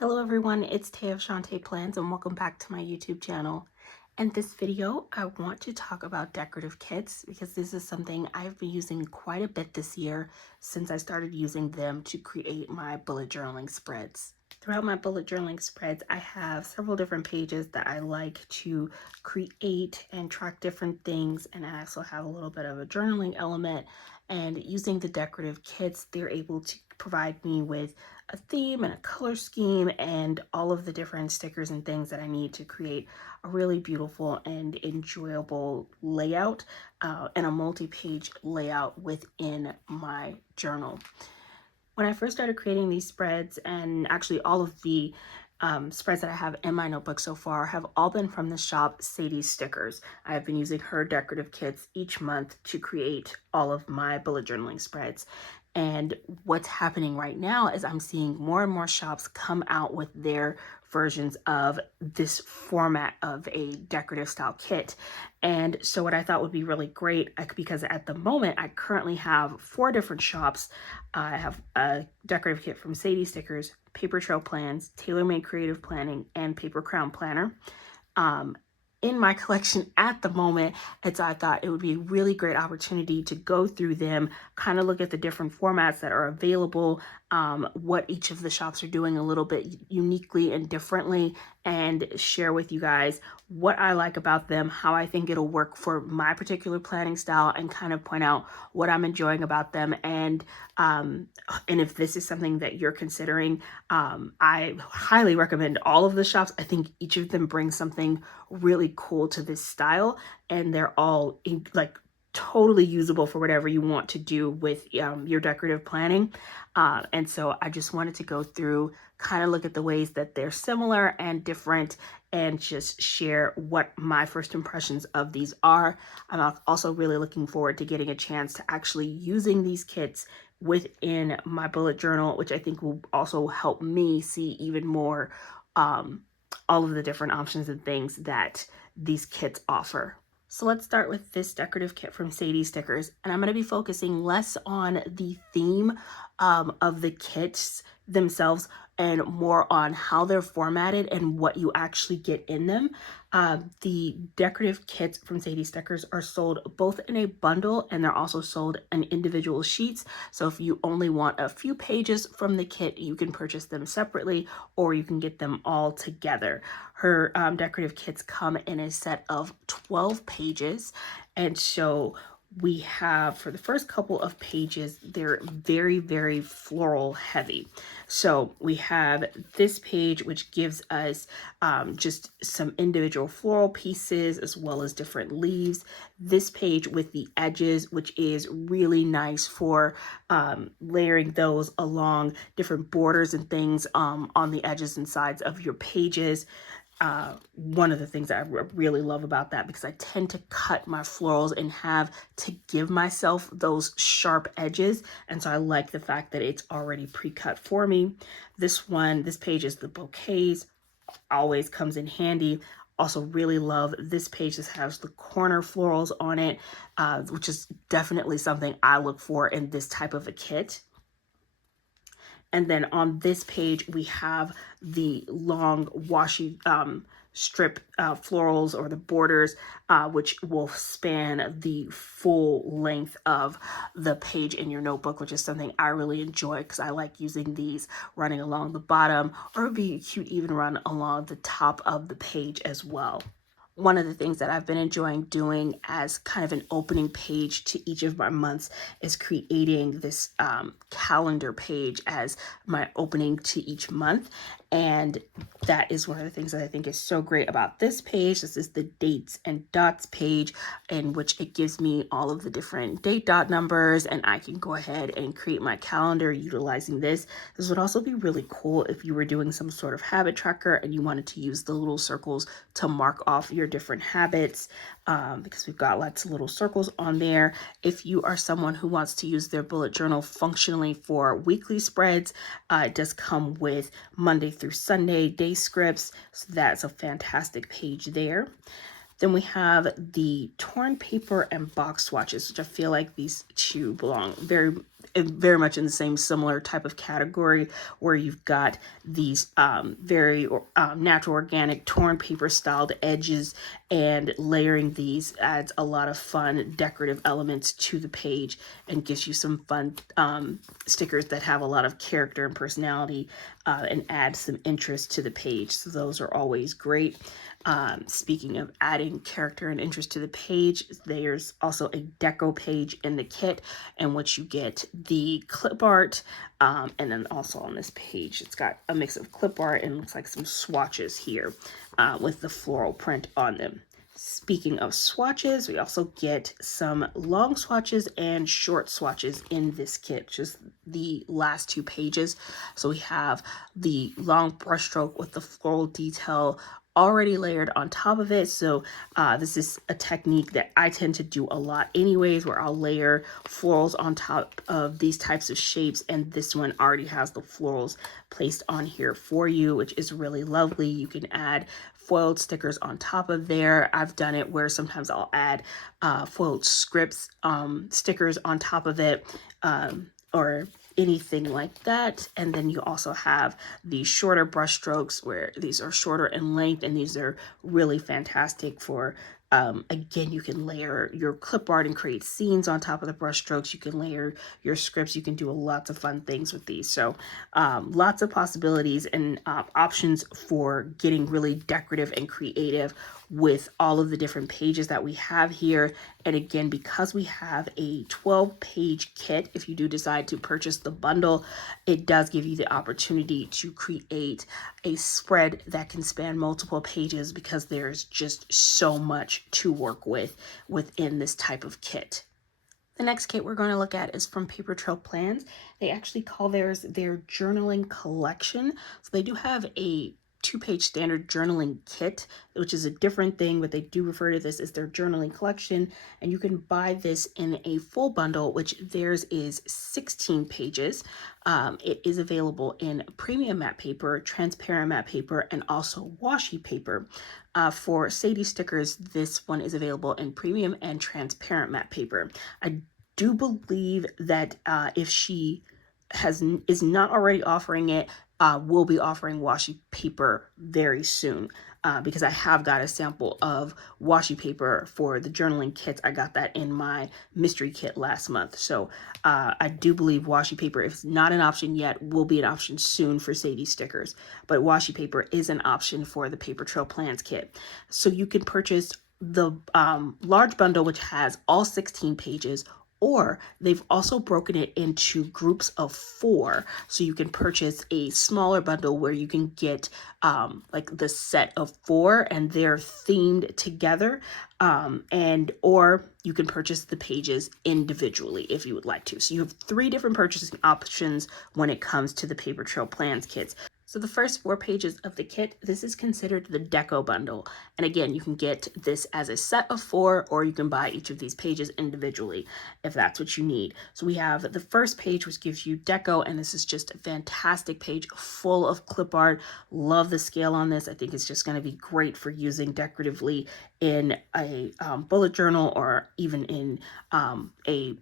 Hello everyone, it's Tay of Shantae Plans and welcome back to my YouTube channel. In this video, I want to talk about decorative kits because this is something I've been using quite a bit this year since I started using them to create my bullet journaling spreads. Throughout my bullet journaling spreads, I have several different pages that I like to create and track different things, and I also have a little bit of a journaling element. And using the decorative kits, they're able to provide me with a theme and a color scheme and all of the different stickers and things that I need to create a really beautiful and enjoyable layout and a multi-page layout within my journal. When I first started creating these spreads, and actually all of the spreads that I have in my notebook so far have all been from the shop Sadie Stickers. I have been using her decorative kits each month to create all of my bullet journaling spreads. And what's happening right now is I'm seeing more and more shops come out with their versions of this format of a decorative style kit. And so what I thought would be really great, because at the moment I currently have 4 different shops. I have a decorative kit from Sadie Stickers, Paper Trail Plans, Taylormade Creative Planning, and Paper Crown Planner in my collection at the moment. And so I thought it would be a really great opportunity to go through them, kind of look at the different formats that are available, what each of the shops are doing a little bit uniquely and differently, and share with you guys what I like about them, how I think it'll work for my particular planning style, and kind of point out what I'm enjoying about them. And if this is something that you're considering, I highly recommend all of the shops. I think each of them brings something really cool to this style, and they're all totally usable for whatever you want to do with your decorative planning. And so I just wanted to go through, kind of look at the ways that they're similar and different, and just share what my first impressions of these are. I'm also really looking forward to getting a chance to actually using these kits within my bullet journal, which I think will also help me see even more all of the different options and things that these kits offer. So let's start with this decorative kit from Sadie Stickers, and I'm going to be focusing less on the theme of the kits themselves and more on how they're formatted and what you actually get in them. The decorative kits from Sadie Stickers are sold both in a bundle, and they're also sold in individual sheets. So if you only want a few pages from the kit, you can purchase them separately, or you can get them all together. Her decorative kits come in a set of 12 pages, and so we have, for the first couple of pages, they're very, very floral heavy. So we have this page, which gives us just some individual floral pieces as well as different leaves. This page with the edges, which is really nice for layering those along different borders and things on the edges and sides of your pages. One of the things that I really love about that, because I tend to cut my florals and have to give myself those sharp edges, and so I like the fact that it's already pre-cut for me. This page is the bouquets, always comes in handy. Also really love this page. This has the corner florals on it, which is definitely something I look for in this type of a kit. And then on this page, we have the long washi strip florals, or the borders, which will span the full length of the page in your notebook, which is something I really enjoy because I like using these running along the bottom, or it'd be cute even run along the top of the page as well. One of the things that I've been enjoying doing as kind of an opening page to each of my months is creating this calendar page as my opening to each month. And that is one of the things that I think is so great about this page. This is the dates and dots page, in which it gives me all of the different date dot numbers, and I can go ahead and create my calendar utilizing this. This would also be really cool if you were doing some sort of habit tracker and you wanted to use the little circles to mark off your different habits, because we've got lots of little circles on there. If you are someone who wants to use their bullet journal functionally for weekly spreads, it does come with Monday through Sunday day scripts, so that's a fantastic page there. Then we have the torn paper and box swatches, which I feel like these two belong very very much in the same similar type of category, where you've got these very natural organic torn paper styled edges, and layering these adds a lot of fun decorative elements to the page and gives you some fun stickers that have a lot of character and personality and add some interest to the page. So those are always great. Speaking of adding character and interest to the page, there's also a deco page in the kit in which you get the clip art, and then also on this page it's got a mix of clip art and looks like some swatches here with the floral print on them. Speaking of swatches, we also get some long swatches and short swatches in this kit, just the last 2 pages. So we have the long brushstroke with the floral detail already layered on top of it. So this is a technique that I tend to do a lot anyways, where I'll layer florals on top of these types of shapes, and this one already has the florals placed on here for you, which is really lovely. You can add foiled stickers on top of there. I've done it where sometimes I'll add foiled scripts stickers on top of it, or anything like that. And then you also have the shorter brush strokes, where these are shorter in length, and these are really fantastic for again, you can layer your clip art and create scenes on top of the brush strokes. You can layer your scripts. You can do lots of fun things with these. So lots of possibilities and options for getting really decorative and creative with all of the different pages that we have here. And again, because we have a 12-page kit, if you do decide to purchase the bundle, it does give you the opportunity to create a spread that can span multiple pages, because there's just so much to work with within this type of kit. The next kit we're going to look at is from Paper Trail Plans. They actually call theirs their journaling collection. So they do have a 2-page standard journaling kit, which is a different thing, but they do refer to this as their journaling collection. And you can buy this in a full bundle, which theirs is 16 pages. It is available in premium matte paper, transparent matte paper, and also washi paper. For Sadie stickers, this one is available in premium and transparent matte paper. I do believe that if she is not already offering it, we'll be offering washi paper very soon, because I have got a sample of washi paper for the journaling kits. I got that in my mystery kit last month. So I do believe washi paper, if it's not an option yet, will be an option soon for Sadie stickers. But washi paper is an option for the Paper Trail Plans kit. So you can purchase the large bundle, which has all 16 pages, or they've also broken it into groups of 4. So you can purchase a smaller bundle where you can get like the set of 4 and they're themed together. Or you can purchase the pages individually if you would like to. So you have 3 different purchasing options when it comes to the Paper Trail Plans kits. So the first 4 pages of the kit, this is considered the Deco bundle. And again, you can get this as a set of 4, or you can buy each of these pages individually if that's what you need. So we have the first page, which gives you Deco, and this is just a fantastic page full of clip art. Love the scale on this. I think it's just going to be great for using decoratively in a bullet journal, or even in a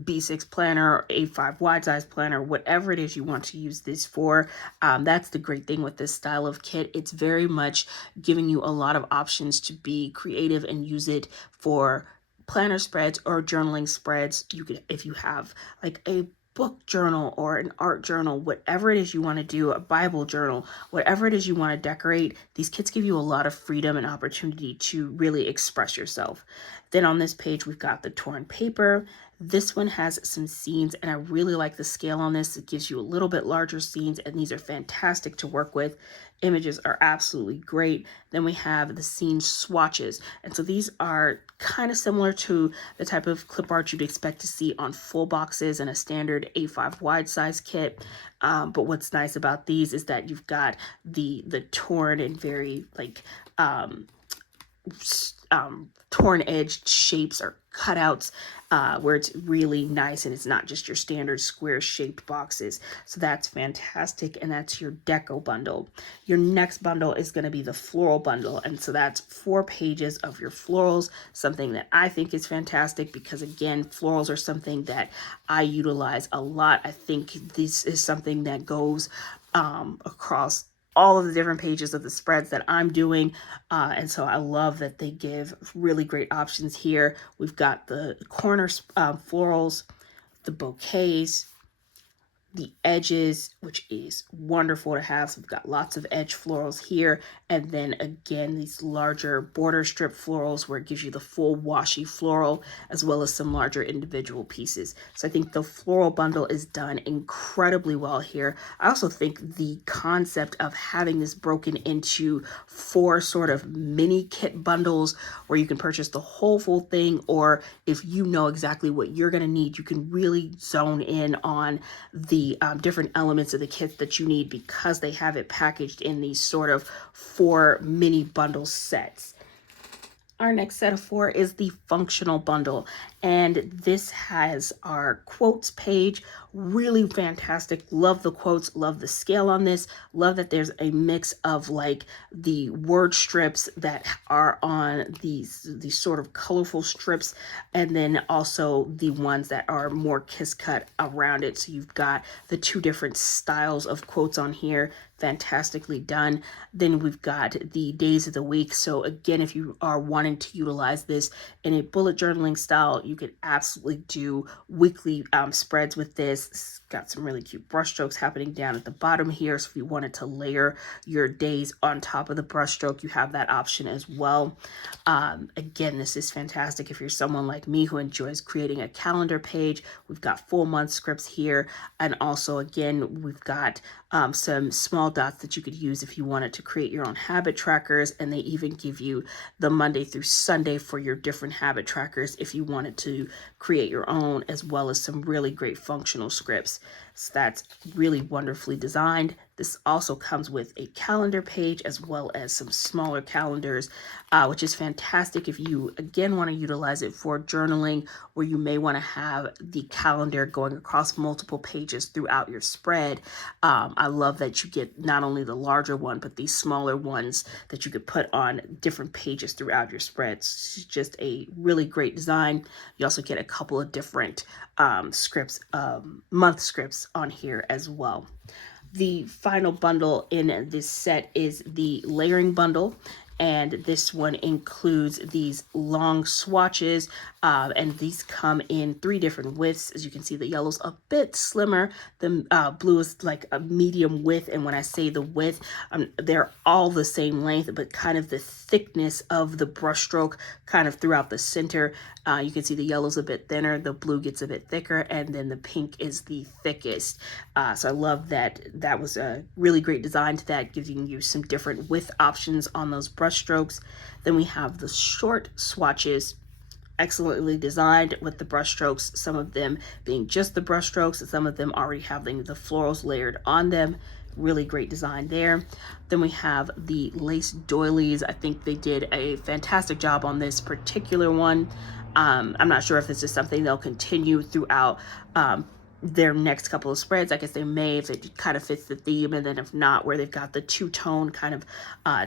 B6 planner, A5 wide size planner, whatever it is you want to use this for. That's the great thing with this style of kit. It's very much giving you a lot of options to be creative and use it for planner spreads or journaling spreads. You could, if you have like a book journal or an art journal, whatever it is you want to do, a Bible journal, whatever it is you want to decorate, these kits give you a lot of freedom and opportunity to really express yourself. Then on this page, we've got the torn paper. This one has some scenes, and I really like the scale on this. It gives you a little bit larger scenes, and these are fantastic to work with. Images are absolutely great. Then we have the scene swatches. And so these are kind of similar to the type of clip art you'd expect to see on full boxes in a standard A5 wide size kit. But what's nice about these is that you've got the torn and very like torn edged shapes or cutouts, where it's really nice and it's not just your standard square shaped boxes. So that's fantastic, and that's your Deco bundle. Your next bundle is going to be the floral bundle, and so that's 4 pages of your florals, something that I think is fantastic because, again, florals are something that I utilize a lot. I think this is something that goes across all of the different pages of the spreads that I'm doing. And so I love that they give really great options here. We've got the corner florals, the bouquets, the edges, which is wonderful to have. So we've got lots of edge florals here. And then again, these larger border strip florals where it gives you the full washi floral, as well as some larger individual pieces. So I think the floral bundle is done incredibly well here. I also think the concept of having this broken into 4 sort of mini kit bundles where you can purchase the whole full thing, or if you know exactly what you're going to need, you can really zone in on the different elements of the kit that you need because they have it packaged in these sort of 4 mini bundle sets. Our next set of 4 is the functional bundle, and this has our quotes page. Really fantastic. Love the quotes, love the scale on this, love that there's a mix of like the word strips that are on these sort of colorful strips, and then also the ones that are more kiss cut around it. So you've got the 2 different styles of quotes on here. Fantastically done. Then we've got the days of the week. So again, if you are wanting to utilize this in a bullet journaling style, you could absolutely do weekly spreads with this. It's got some really cute brush strokes happening down at the bottom here. So if you wanted to layer your days on top of the brush stroke, you have that option as well. Again, this is fantastic if you're someone like me who enjoys creating a calendar page. We've got full month scripts here. And also, again, we've got some small dots that you could use if you wanted to create your own habit trackers, and they even give you the Monday through Sunday for your different habit trackers if you wanted to create your own, as well as some really great functional scripts. So that's really wonderfully designed. This also comes with a calendar page as well as some smaller calendars, which is fantastic if you, again, want to utilize it for journaling, where you may want to have the calendar going across multiple pages throughout your spread. I love that you get not only the larger one, but these smaller ones that you could put on different pages throughout your spreads. It's just a really great design. You also get a couple of different scripts, month scripts on here as well. The final bundle in this set is the layering bundle, and this one includes these long swatches, and these come in 3 different widths. As you can see, the yellow's a bit slimmer, the blue is like a medium width, and when I say the width, they're all the same length, but kind of the thickness of the brush stroke kind of throughout the center. You can see the yellow's a bit thinner, the blue gets a bit thicker, and then the pink is the thickest. So I love that. That was a really great design to that, giving you some different width options on those brush strokes. Then we have the short swatches, excellently designed with the brush strokes, some of them being just the brush strokes and some of them already having the florals layered on them. Really great design there. Then we have the lace doilies. I think they did a fantastic job on this particular one. I'm not sure if this is something they'll continue throughout their next couple of spreads. I guess they may, if it kind of fits the theme, and then if not, where they've got the 2-tone kind of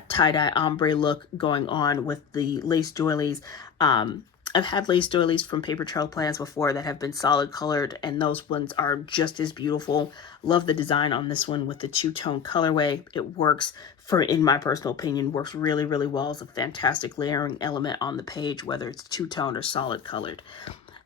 tie-dye ombre look going on with the lace doilies. I've had lace doilies from paper trail plans before that have been solid colored, and those ones are just as beautiful. Love the design on this one with the 2-tone colorway. It works, for, in my personal opinion, works really, really well. It's a fantastic layering element on the page, whether it's 2-tone or solid colored.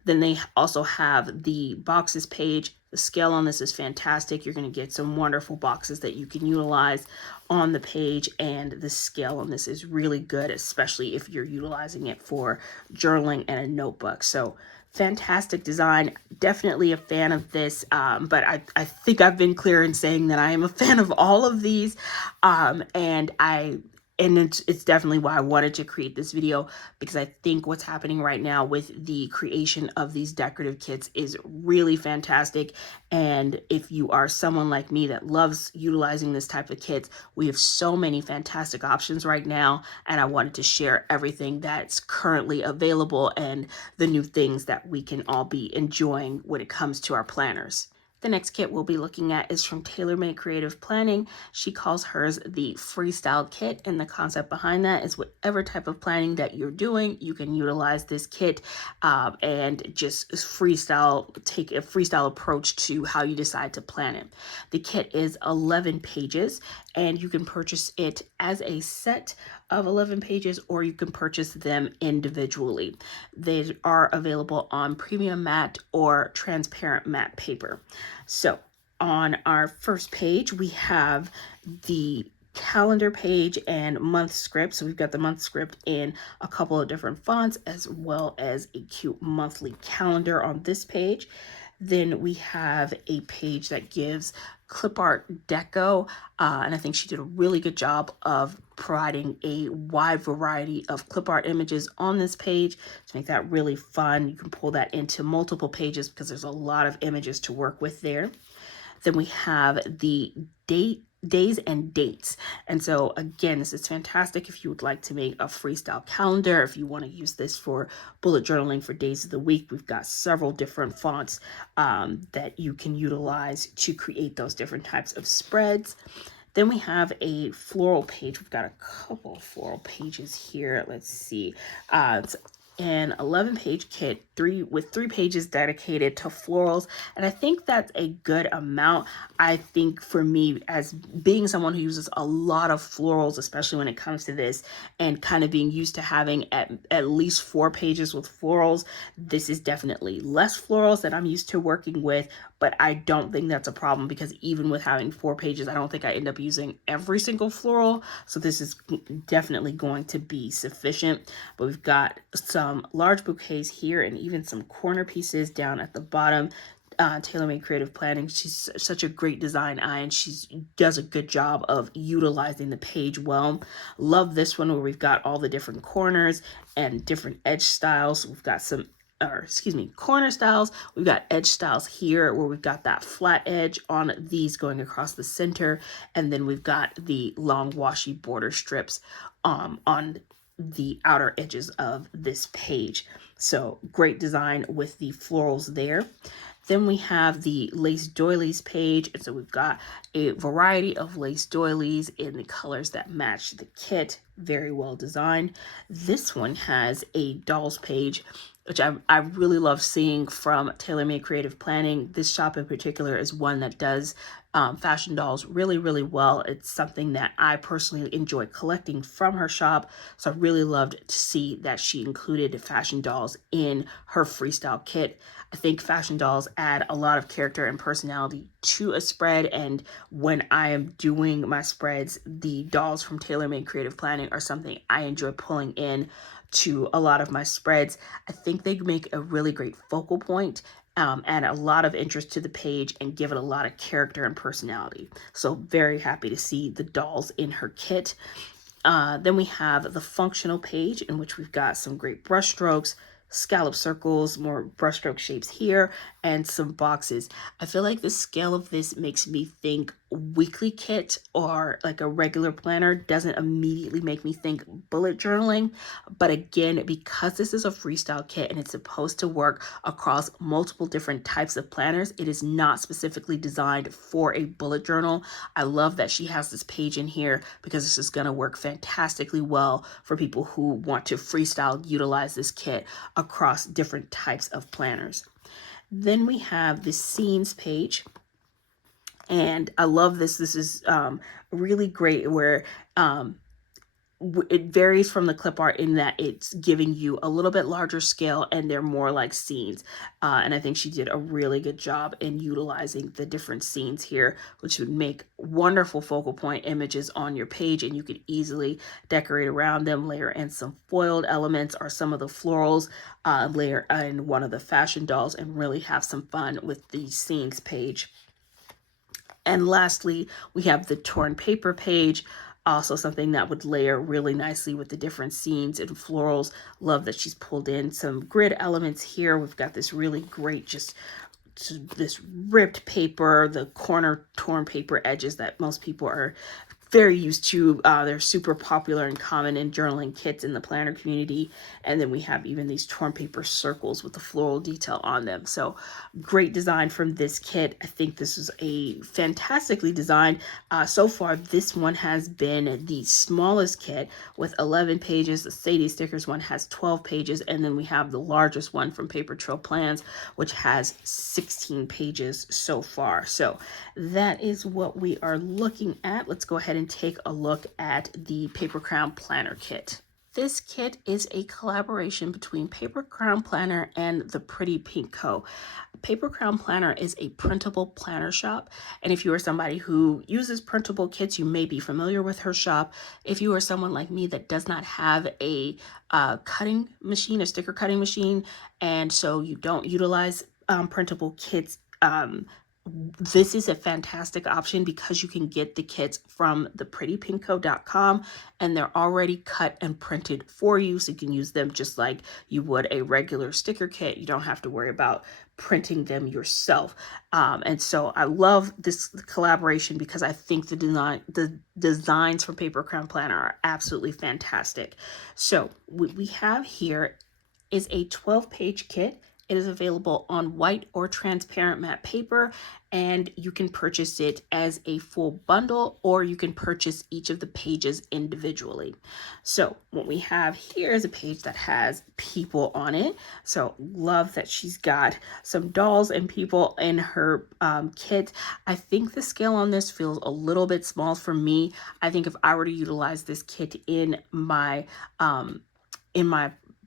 Then they also have the boxes page. The scale on this is fantastic. You're going to get some wonderful boxes that you can utilize on the page, and the scale on this is really good, especially if you're utilizing it for journaling and a notebook. So fantastic design. Definitely a fan of this, but I think I've been clear in saying that I am a fan of all of these, and I and it's definitely why I wanted to create this video, because I think what's happening right now with the creation of these decorative kits is really fantastic. And if you are someone like me that loves utilizing this type of kits, we have so many fantastic options right now, and I wanted to share everything that's currently available and the new things that we can all be enjoying when it comes to our planners. The next kit we'll be looking at is from Taylormade Creative Planning. She calls hers the Freestyle Kit, and the concept behind that is whatever type of planning that you're doing, you can utilize this kit and just take a freestyle approach to how you decide to plan it. The kit is 11 pages, and you can purchase it as a set of 11 pages, or you can purchase them individually. They are available on premium matte or transparent matte paper. So on our first page, we have the calendar page and month script. So we've got the month script in a couple of different fonts, as well as a cute monthly calendar on this page. Then we have a page that gives clip art deco, and I think she did a really good job of providing a wide variety of clip art images on this page to make that really fun. You can pull that into multiple pages because there's a lot of images to work with there. Then we have the days and dates. And so again, this is fantastic if you would like to make a freestyle calendar. If you want to use this for bullet journaling for days of the week, we've got several different fonts that you can utilize to create those different types of spreads. Then we have a floral page. We've got a couple of floral pages here. Let's see. It's an 11-page kit, with 3 pages dedicated to florals, and I think that's a good amount. I think for me, as being someone who uses a lot of florals, especially when it comes to this, and kind of being used to having at least 4 pages with florals, this is definitely less florals that I'm used to working with, but I don't think that's a problem, because even with having 4 pages, I don't think I end up using every single floral, so this is definitely going to be sufficient. But we've got some large bouquets here, and even some corner pieces down at the bottom. Taylormade Creative Planning, she's such a great design eye, and she does a good job of utilizing the page well. Love this one where we've got all the different corners and different edge styles. We've got corner styles. We've got edge styles here where we've got that flat edge on these going across the center, and then we've got the long washi border strips on the outer edges of this page. So great design with the florals there. Then we have the lace doilies page, and so we've got a variety of lace doilies in the colors that match the kit. Very well designed. This one has a dolls page, which I really love seeing from Taylormade Creative Planning. This shop in particular is one that does fashion dolls really, really well. It's something that I personally enjoy collecting from her shop, so I really loved to see that she included fashion dolls in her freestyle kit. I think fashion dolls add a lot of character and personality to a spread, and when I am doing my spreads, the dolls from Taylormade Creative Planning are something I enjoy pulling in to a lot of my spreads. I think they make a really great focal point, add a lot of interest to the page, and give it a lot of character and personality. So very happy to see the dolls in her kit. Then we have the functional page, in which we've got some great brush strokes, scallop circles, more brushstroke shapes here, and some boxes. I feel like the scale of this makes me think weekly kit or like a regular planner. Doesn't immediately make me think bullet journaling, but again, because this is a freestyle kit and it's supposed to work across multiple different types of planners, it is not specifically designed for a bullet journal. I love that she has this page in here, because this is going to work fantastically well for people who want to freestyle utilize this kit across different types of planners. Then we have the scenes page, and I love this. This is really great, where it varies from the clip art in that it's giving you a little bit larger scale, and they're more like scenes. And I think she did a really good job in utilizing the different scenes here, which would make wonderful focal point images on your page, and you could easily decorate around them, layer in some foiled elements or some of the florals, layer in one of the fashion dolls, and really have some fun with the scenes page. And lastly, we have the torn paper page. Also something that would layer really nicely with the different scenes and florals. Love that she's pulled in some grid elements here. We've got this really great just this ripped paper, the corner torn paper edges that most people are very used to. They're super popular and common in journaling kits in the planner community. And then we have even these torn paper circles with the floral detail on them. So great design from this kit. I think this is a fantastically designed. So far, this one has been the smallest kit with 11 pages. The Sadie Stickers one has 12 pages. And then we have the largest one from Paper Trail Plans, which has 16 pages so far. So that is what we are looking at. Let's go ahead and take a look at the Paper Crown Planner Kit. This kit is a collaboration between Paper Crown Planner and the Pretty Pink Co. Paper Crown Planner is a printable planner shop, and if you are somebody who uses printable kits, you may be familiar with her shop. If you are someone like me that does not have a cutting machine, a sticker cutting machine, and so you don't utilize printable kits, this is a fantastic option because you can get the kits from theprettypinkco.com and they're already cut and printed for you, so you can use them just like you would a regular sticker kit. You don't have to worry about printing them yourself. And so I love this collaboration because I think the designs from Paper Crown Planner are absolutely fantastic. So what we have here is a 12-page kit. It is available on white or transparent matte paper, and you can purchase it as a full bundle, or you can purchase each of the pages individually. So what we have here is a page that has people on it. So love that she's got some dolls and people in her kit. I think the scale on this feels a little bit small for me. I think if I were to utilize this kit in my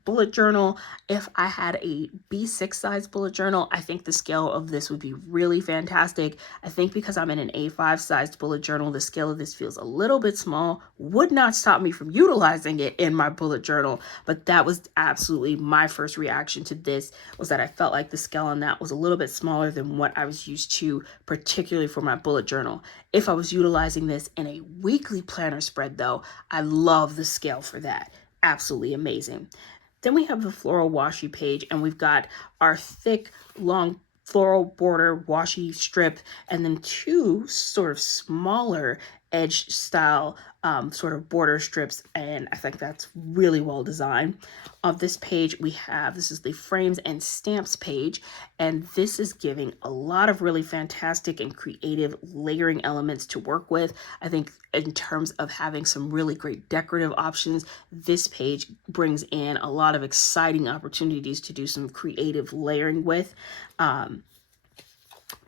bullet journal, if I had a B6 size bullet journal, I think the scale of this would be really fantastic. I think because I'm in an A5 sized bullet journal, the scale of this feels a little bit small. Would not stop me from utilizing it in my bullet journal, but that was absolutely my first reaction to this, was that I felt like the scale on that was a little bit smaller than what I was used to, particularly for my bullet journal. If I was utilizing this in a weekly planner spread though, I love the scale for that. Absolutely amazing. Then we have the floral washi page, and we've got our thick, long floral border washi strip, and then two sort of smaller edge style sort of border strips, and I think that's really well designed. On this page we have, this is the frames and stamps page, and this is giving a lot of really fantastic and creative layering elements to work with. I think in terms of having some really great decorative options, this page brings in a lot of exciting opportunities to do some creative layering with.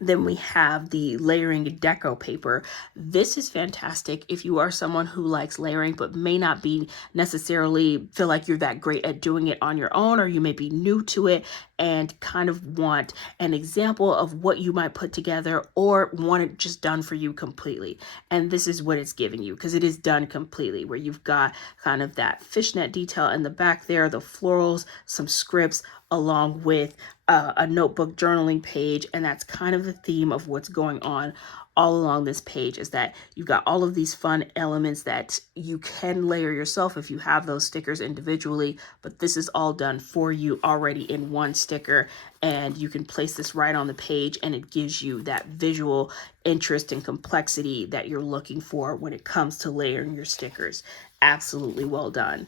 Then we have the layering Deco paper. This is fantastic if you are someone who likes layering but may not be necessarily feel like you're that great at doing it on your own, or you may be new to it and kind of want an example of what you might put together, or want it just done for you completely. And this is what it's giving you, because it is done completely, where you've got kind of that fishnet detail in the back there, the florals, some scripts, along with a notebook journaling page. And that's kind of the theme of what's going on all along this page, is that you've got all of these fun elements that you can layer yourself if you have those stickers individually, but this is all done for you already in one sticker, and you can place this right on the page, and it gives you that visual interest and complexity that you're looking for when it comes to layering your stickers. Absolutely well done.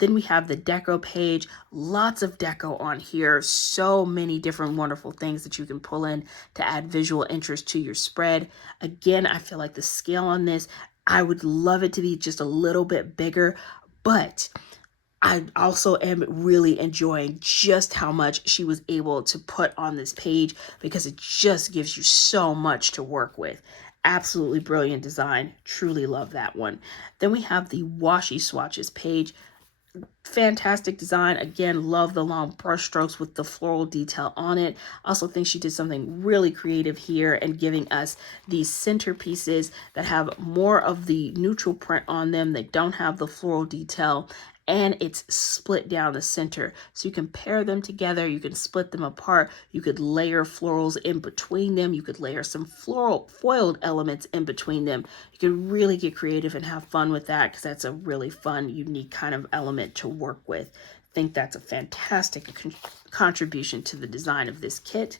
Then we have the deco page. Lots of deco on here. So many different wonderful things that you can pull in to add visual interest to your spread. Again, I feel like the scale on this, I would love it to be just a little bit bigger, but I also am really enjoying just how much she was able to put on this page, because it just gives you so much to work with. Absolutely brilliant design. Truly love that one. Then we have the washi swatches page. Fantastic design. Again, love the long brush strokes with the floral detail on it. Also think she did something really creative here and giving us these centerpieces that have more of the neutral print on them. They don't have the floral detail, and it's split down the center. So you can pair them together, you can split them apart, you could layer florals in between them, you could layer some floral foiled elements in between them. You can really get creative and have fun with that, because that's a really fun, unique kind of element to work with. I think that's a fantastic contribution to the design of this kit.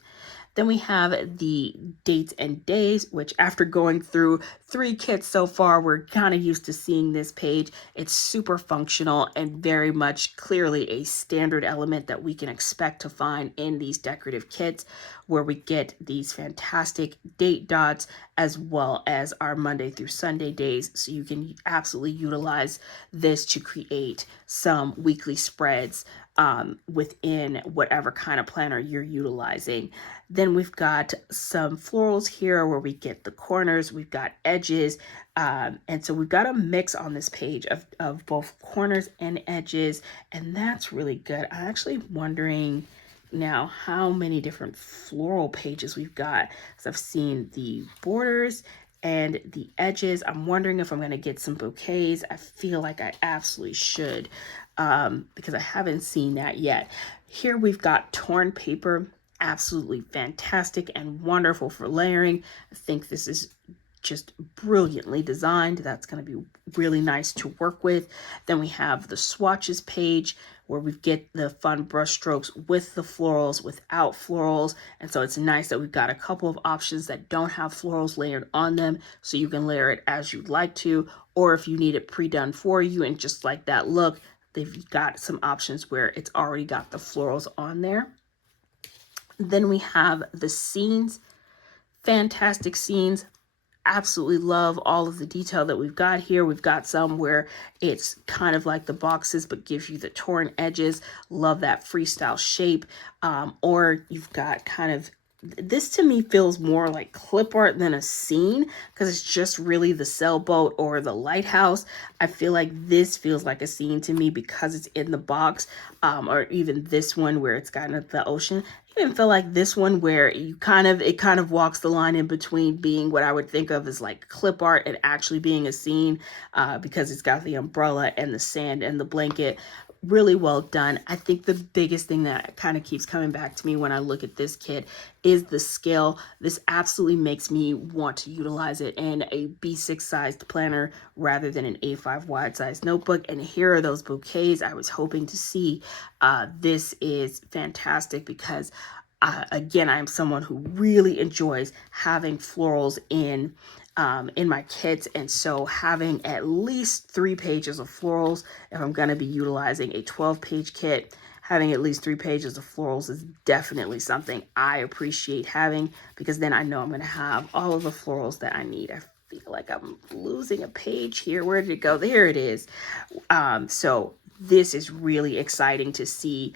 Then we have the dates and days, which after going through 3 kits so far, we're kind of used to seeing this page. It's super functional and very much clearly a standard element that we can expect to find in these decorative kits, where we get these fantastic date dots as well as our Monday through Sunday days. So you can absolutely utilize this to create some weekly spreads within whatever kind of planner you're utilizing. Then we've got some florals here where we get the corners, we've got edges, and so we've got a mix on this page of both corners and edges, and that's really good. I'm actually wondering now how many different floral pages we've got. So I've seen the borders and the edges. I'm wondering if I'm going to get some bouquets. I feel like I absolutely should, because I haven't seen that yet. Here we've got torn paper, absolutely fantastic and wonderful for layering. I think this is just brilliantly designed. That's going to be really nice to work with. Then we have the swatches page where we get the fun brush strokes with the florals, without florals. And so it's nice that we've got a couple of options that don't have florals layered on them, so you can layer it as you'd like to, or if you need it pre-done for you and just like that look, they've got some options where it's already got the florals on there. Then we have the scenes, fantastic scenes. Absolutely love all of the detail that we've got here. We've got some where it's kind of like the boxes but gives you the torn edges. Love that freestyle shape. Or you've got kind of, this to me feels more like clip art than a scene, because it's just really the sailboat or the lighthouse. I feel like this feels like a scene to me because it's in the box, or even this one where it's kind of the ocean. I even feel like this one where it kind of walks the line in between being what I would think of as like clip art and actually being a scene, because it's got the umbrella and the sand and the blanket. Really well done. I think the biggest thing that kind of keeps coming back to me when I look at this kit is the scale. This absolutely makes me want to utilize it in a B6 sized planner rather than an A5 wide size notebook. And here are those bouquets I was hoping to see. This is fantastic because again, I'm someone who really enjoys having florals in my kits, and so having at least 3 pages of florals, if I'm going to be utilizing a 12-page kit, having at least 3 pages of florals is definitely something I appreciate having, because then I know I'm going to have all of the florals that I need. I feel like I'm losing a page here. Where did it go? There it is. So this is really exciting to see,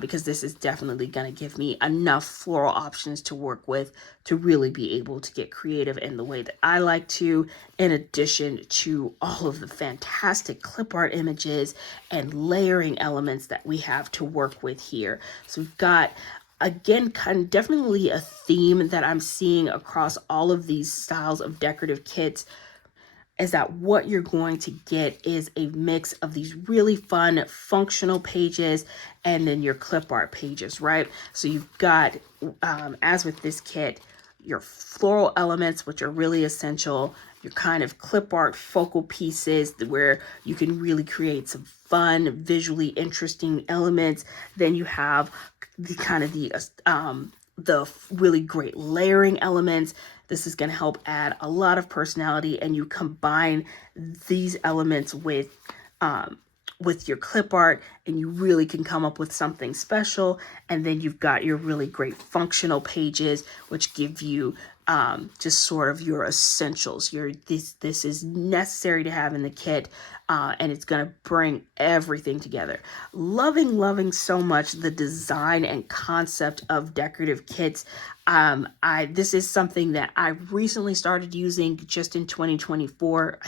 because this is definitely going to give me enough floral options to work with to really be able to get creative in the way that I like to, in addition to all of the fantastic clip art images and layering elements that we have to work with here. So we've got, again, kind of definitely a theme that I'm seeing across all of these styles of decorative kits, is that what you're going to get is a mix of these really fun functional pages and then your clip art pages, right? So you've got, as with this kit, your floral elements, which are really essential, your kind of clip art focal pieces where you can really create some fun, visually interesting elements. Then you have the kind of the really great layering elements. This is going to help add a lot of personality, and you combine these elements with your clip art, and you really can come up with something special. And then you've got your really great functional pages, which give you just sort of your essentials. This is necessary to have in the kit, and it's going to bring everything together. Loving so much the design and concept of decorative kits. This is something that I recently started using just in 2024.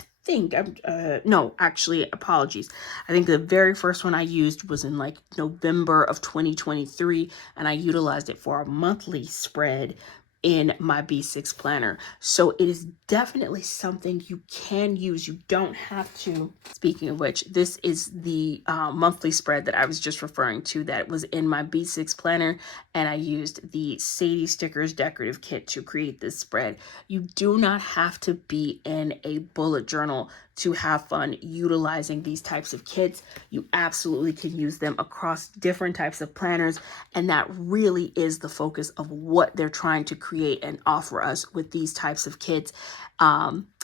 No, actually, apologies. I think the very first one I used was in like November of 2023, and I utilized it for a monthly spread in my B6 planner. So it is definitely something you can use. You don't have to. Speaking of which, this is the monthly spread that I was just referring to that was in my B6 planner, and I used the Sadie Stickers decorative kit to create this spread. You do not have to be in a bullet journal to have fun utilizing these types of kits. You absolutely can use them across different types of planners, and that really is the focus of what they're trying to create and offer us with these types of kits.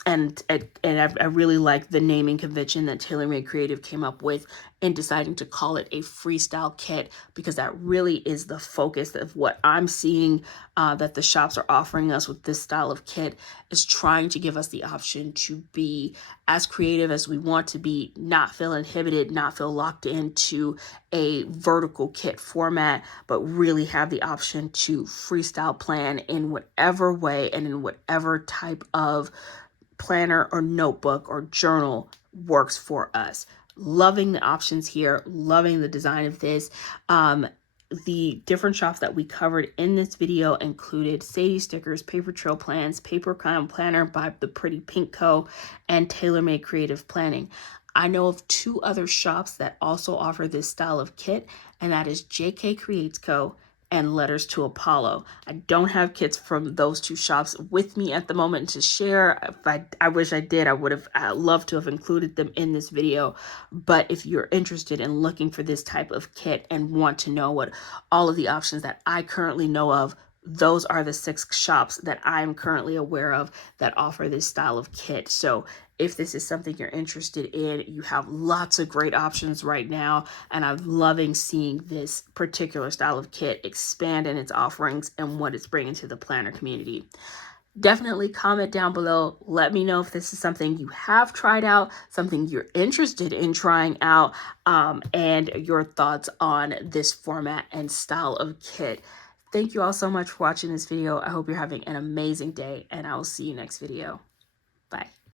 And I really like the naming convention that Taylormade Creative came up with in deciding to call it a freestyle kit, because that really is the focus of what I'm seeing that the shops are offering us with this style of kit, is trying to give us the option to be as creative as we want to be, not feel inhibited, not feel locked into a vertical kit format, but really have the option to freestyle plan in whatever way and in whatever type of planner or notebook or journal works for us. Loving the options here, loving the design of this. The different shops that we covered in this video included Sadie Stickers, Paper Trail Plans, Paper Clown Planner by the Pretty Pink Co., and Taylormade Creative Planning. I know of 2 other shops that also offer this style of kit, and that is JK Creates Co. and Letters to Apollo. I don't have kits from those 2 shops with me at the moment to share. If I wish I did. I would have loved to have included them in this video. But if you're interested in looking for this type of kit and want to know what all of the options that I currently know of, those are the 6 shops that I'm currently aware of that offer this style of kit. So if this is something you're interested in, you have lots of great options right now, and I'm loving seeing this particular style of kit expand in its offerings and what it's bringing to the planner community. Definitely comment down below. Let me know if this is something you have tried out, something you're interested in trying out, and your thoughts on this format and style of kit. Thank you all so much for watching this video. I hope you're having an amazing day, and I will see you next video. Bye.